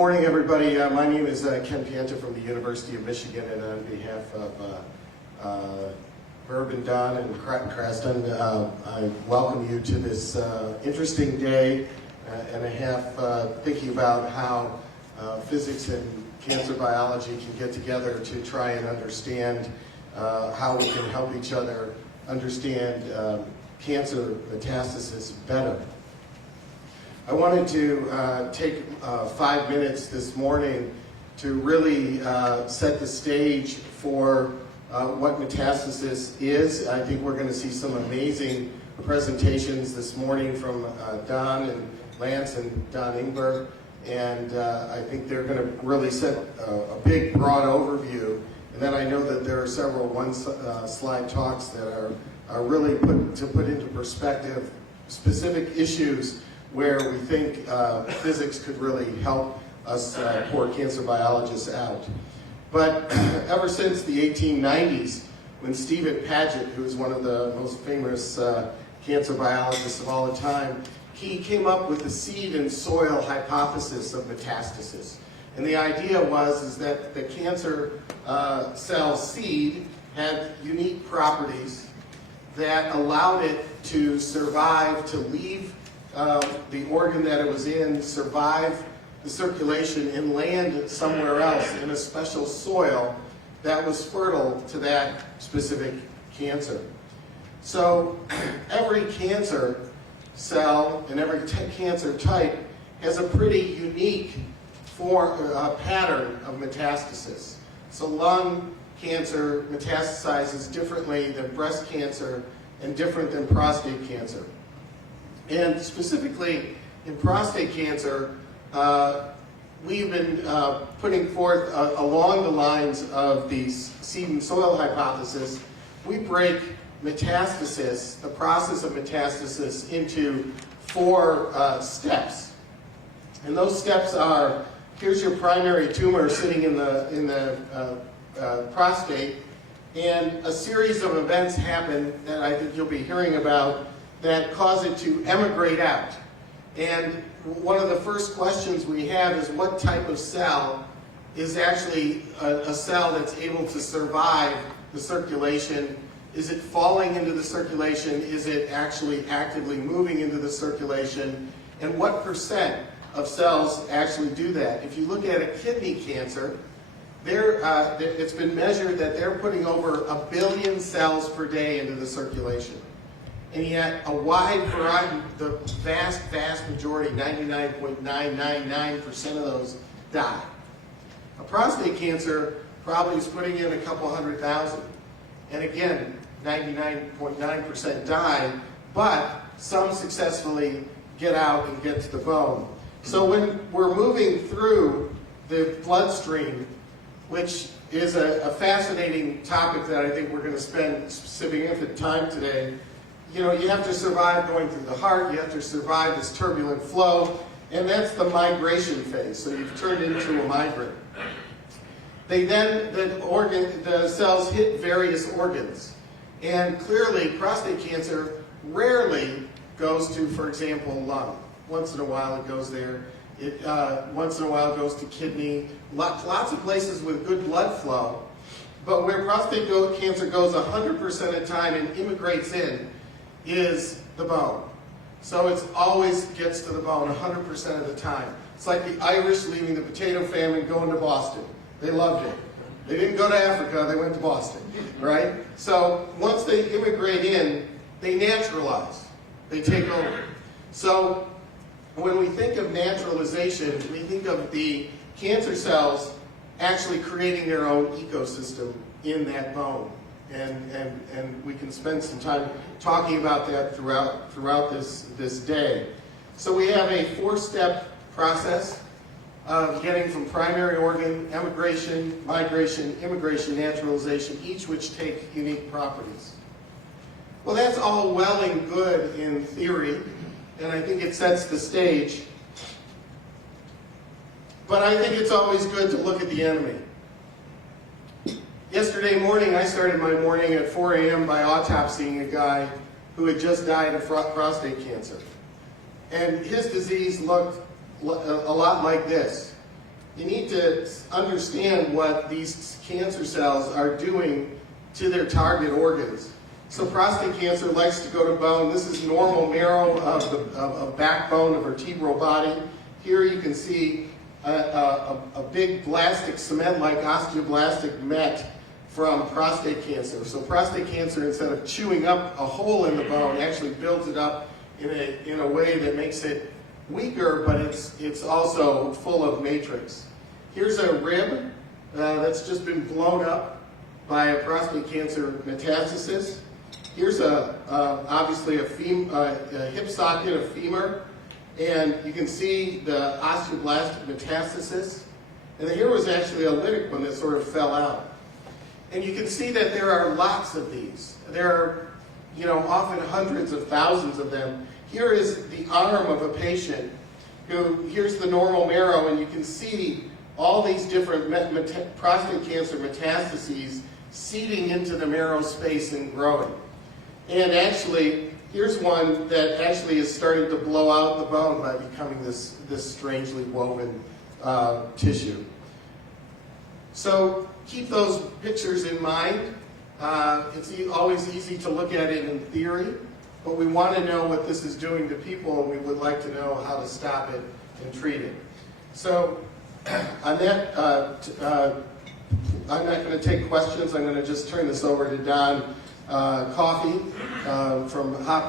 Good morning, everybody. My name is Ken Pienta from the University of Michigan, and on behalf of Herb and Don and Creston, I welcome you to this interesting day and a half thinking about how physics and cancer biology can get together to try and understand how we can help each other understand cancer metastasis better. I wanted to take 5 minutes this morning to really set the stage for what metastasis is. I think we're going to see some amazing presentations this morning from Don and Lance and Don Ingber, and I think they're going to really set a big, broad overview. And then I know that there are several one-slide talks that are really put into perspective specific issues where we think physics could really help us poor cancer biologists out. But ever since the 1890s, when Stephen Paget, who is one of the most famous cancer biologists of all the time, he came up with the seed and soil hypothesis of metastasis. And the idea is that the cancer cell seed had unique properties that allowed it to survive, to leave the organ that it was in, survive the circulation, and land somewhere else in a special soil that was fertile to that specific cancer. So every cancer cell and every cancer type has a pretty unique pattern of metastasis. So lung cancer metastasizes differently than breast cancer and different than prostate cancer. And specifically in prostate cancer, we've been putting forth along the lines of the seed and soil hypothesis. We break metastasis, the process of metastasis, into 4 steps. And those steps are, here's your primary tumor sitting in the prostate, and a series of events happen that I think you'll be hearing about that cause it to emigrate out. And one of the first questions we have is what type of cell is actually a cell that's able to survive the circulation? Is it falling into the circulation? Is it actually actively moving into the circulation? And what percent of cells actually do that? If you look at a kidney cancer, it's been measured that they're putting over 1 billion cells per day into the circulation. And yet a wide variety, the vast majority, 99.999% of those die. A prostate cancer probably is putting in a couple 100,000. And again, 99.9% die, but some successfully get out and get to the bone. So when we're moving through the bloodstream, which is a fascinating topic that I think we're going to spend significant time today, you know, you have to survive going through the heart, you have to survive this turbulent flow, and that's the migration phase. So you've turned into a migrant. The cells hit various organs. And clearly, prostate cancer rarely goes to, for example, lung. Once in a while it goes there. Once in a while it goes to kidney. Lots of places with good blood flow. But where prostate cancer goes 100% of the time and immigrates in is the bone. So it always gets to the bone 100% of the time. It's like the Irish leaving the potato famine going to Boston. They loved it. They didn't go to Africa, they went to Boston, right? So once they immigrate in, they naturalize. They take over. So when we think of naturalization, we think of the cancer cells actually creating their own ecosystem in that bone. And we can spend some time talking about that throughout this day. So we have a 4-step process of getting from primary organ, emigration, migration, immigration, naturalization, each which take unique properties. Well, that's all well and good in theory, and I think it sets the stage. But I think it's always good to look at the enemy. Yesterday morning, I started my morning at 4 a.m. by autopsying a guy who had just died of prostate cancer. And his disease looked a lot like this. you need to understand what these cancer cells are doing to their target organs. So prostate cancer likes to go to bone. This is normal marrow of the backbone of vertebral body. Here you can see a big blastic cement-like osteoblastic met from prostate cancer. So prostate cancer, instead of chewing up a hole in the bone, actually builds it up in a way that makes it weaker, but it's also full of matrix. Here's a rib that's just been blown up by a prostate cancer metastasis. Here's obviously a hip socket, a femur, and you can see the osteoblastic metastasis. And then here was actually a lytic one that sort of fell out. And you can see that there are lots of these. There are, often hundreds of thousands of them. Here is the arm of a patient here's the normal marrow, and you can see all these different prostate cancer metastases seeding into the marrow space and growing. And actually, here's one that actually is starting to blow out the bone by becoming this strangely woven tissue. So keep those pictures in mind. It's always easy to look at it in theory, but we want to know what this is doing to people, and we would like to know how to stop it and treat it. So on that, I'm not going to take questions. I'm going to just turn this over to Don Coffey from Hop.